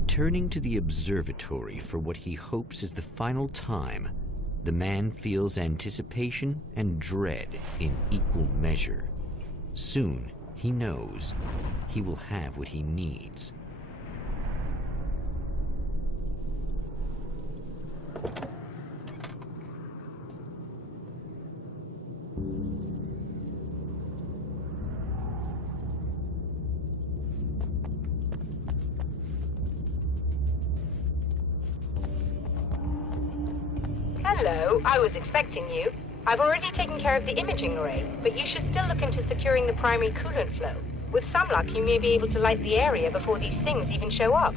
Returning to the observatory for what he hopes is the final time, the man feels anticipation and dread in equal measure. Soon, he knows, he will have what he needs. Hello, I was expecting you. I've already taken care of the imaging array, but you should still look into securing the primary coolant flow. With some luck, you may be able to light the area before these things even show up.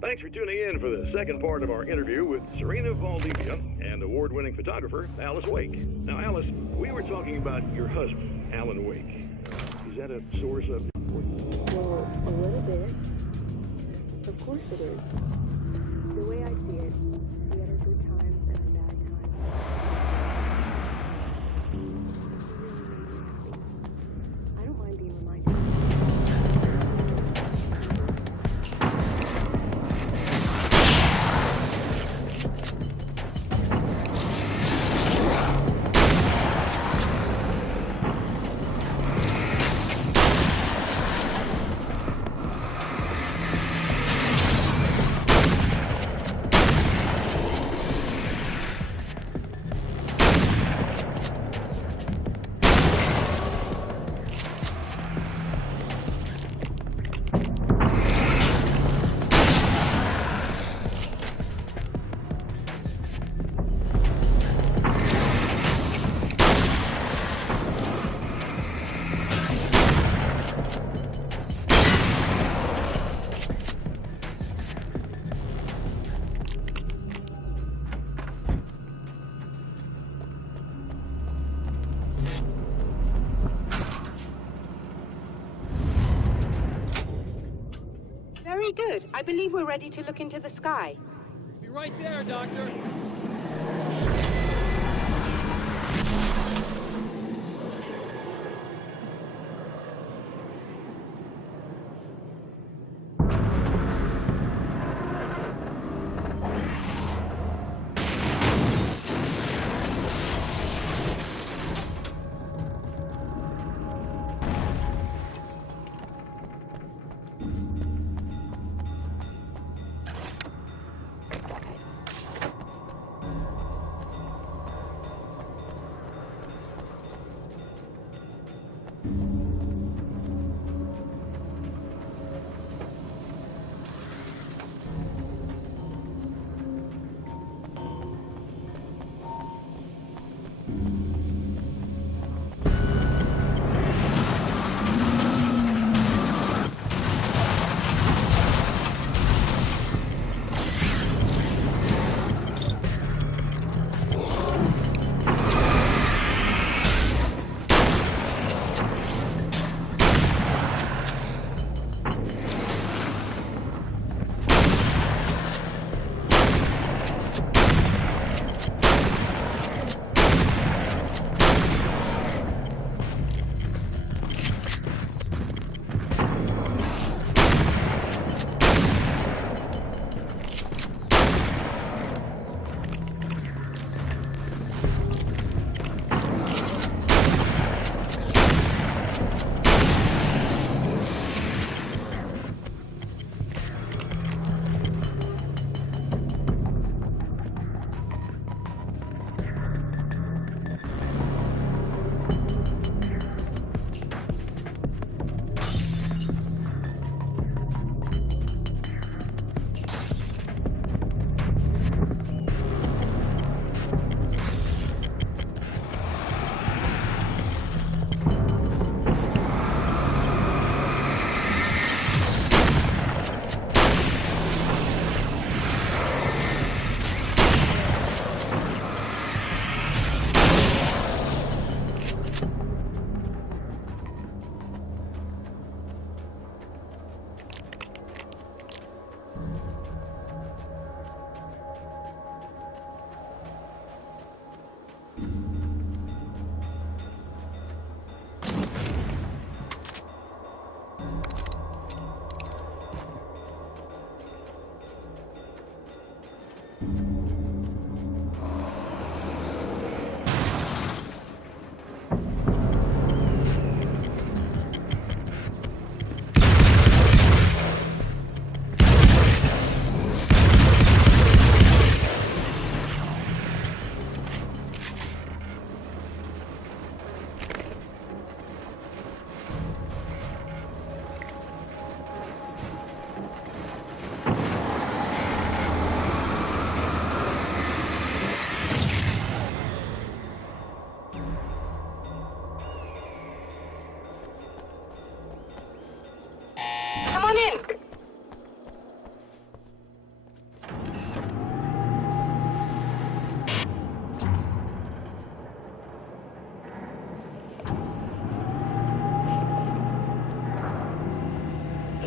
Thanks for tuning in for the second part of our interview with Serena Valdivia and award-winning photographer Alice Wake. Now, Alice, we were talking about your husband, Alan Wake. Is that a sore subject? Well, a little bit. Of course it is. The way I see it, we had our good times and our bad times. I don't mind being reminded. Very good. I believe we're ready to look into the sky. Be right there, Doctor.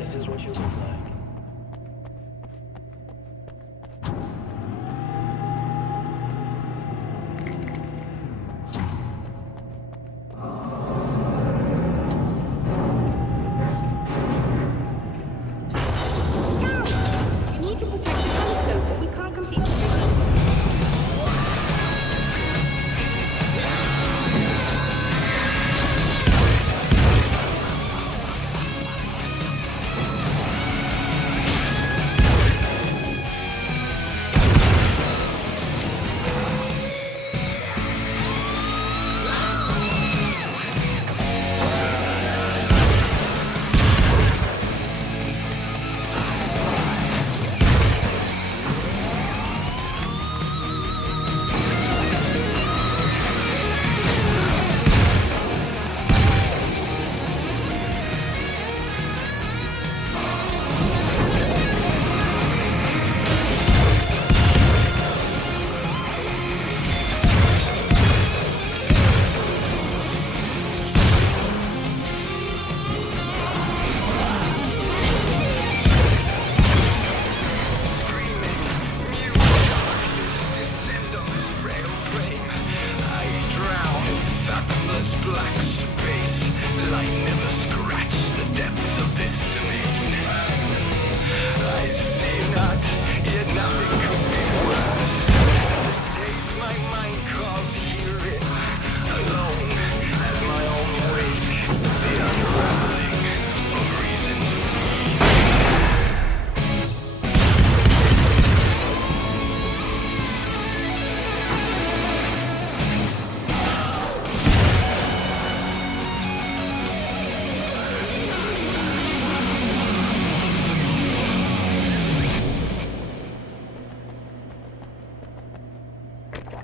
This is what you look like. You need to protect the telescope or we can't complete the mission.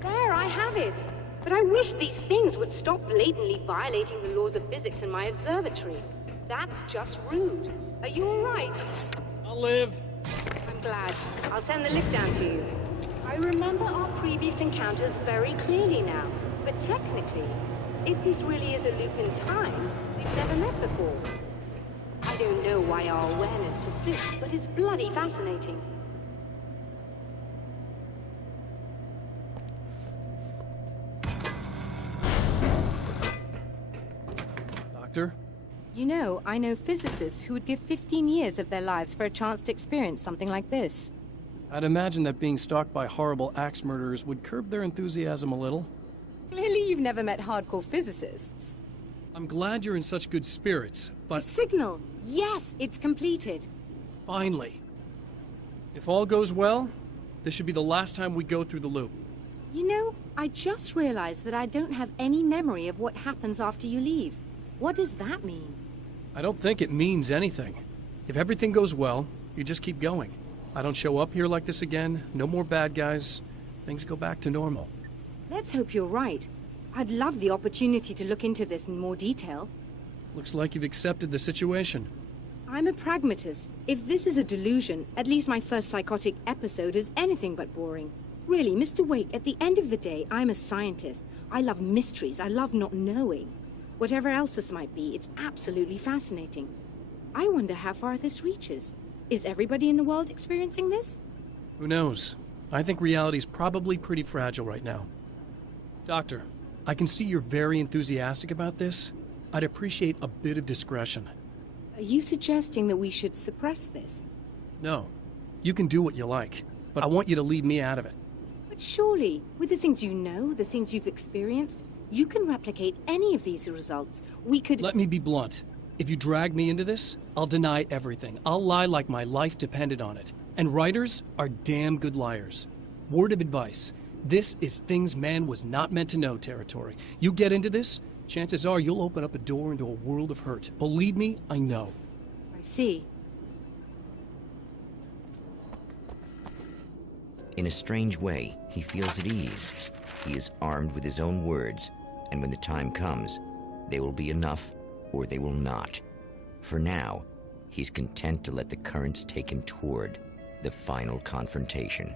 There, I have it. But I wish these things would stop blatantly violating the laws of physics in my observatory. That's just rude. Are you all right? I'll live. I'm glad. I'll send the lift down to you. I remember our previous encounters very clearly now. But technically, if this really is a loop in time, we've never met before. I don't know why our awareness persists, but it's bloody fascinating. Doctor? You know, I know physicists who would give 15 years of their lives for a chance to experience something like this. I'd imagine that being stalked by horrible axe murderers would curb their enthusiasm a little. Clearly you've never met hardcore physicists. I'm glad you're in such good spirits, but Signal! Yes, it's completed. finally. If all goes well, this should be the last time we go through the loop. You know, I just realized that I don't have any memory of what happens after you leave. What does that mean? I don't think it means anything. If everything goes well, you just keep going. I don't show up here like this again, no more bad guys. Things go back to normal. Let's hope you're right. I'd love the opportunity to look into this in more detail. Looks like you've accepted the situation. I'm a pragmatist. If this is a delusion, at least my first psychotic episode is anything but boring. Really, Mr. Wake, at the end of the day, I'm a scientist. I love mysteries. I love not knowing. Whatever else this might be, it's absolutely fascinating. I wonder how far this reaches. Is everybody in the world experiencing this? Who knows? I think reality's probably pretty fragile right now. Doctor, I can see you're very enthusiastic about this. I'd appreciate a bit of discretion. Are you suggesting that we should suppress this? No. You can do what you like, but I want you to leave me out of it. But surely, with the things you know, the things you've experienced, you can replicate any of these results. We could... Let me be blunt. If you drag me into this, I'll deny everything. I'll lie like my life depended on it. And writers are damn good liars. Word of advice. This is things man was not meant to know territory. You get into this, chances are you'll open up a door into a world of hurt. Believe me, I know. I see. In a strange way, he feels at ease. He is armed with his own words, and when the time comes, they will be enough or they will not. For now, he's content to let the currents take him toward the final confrontation.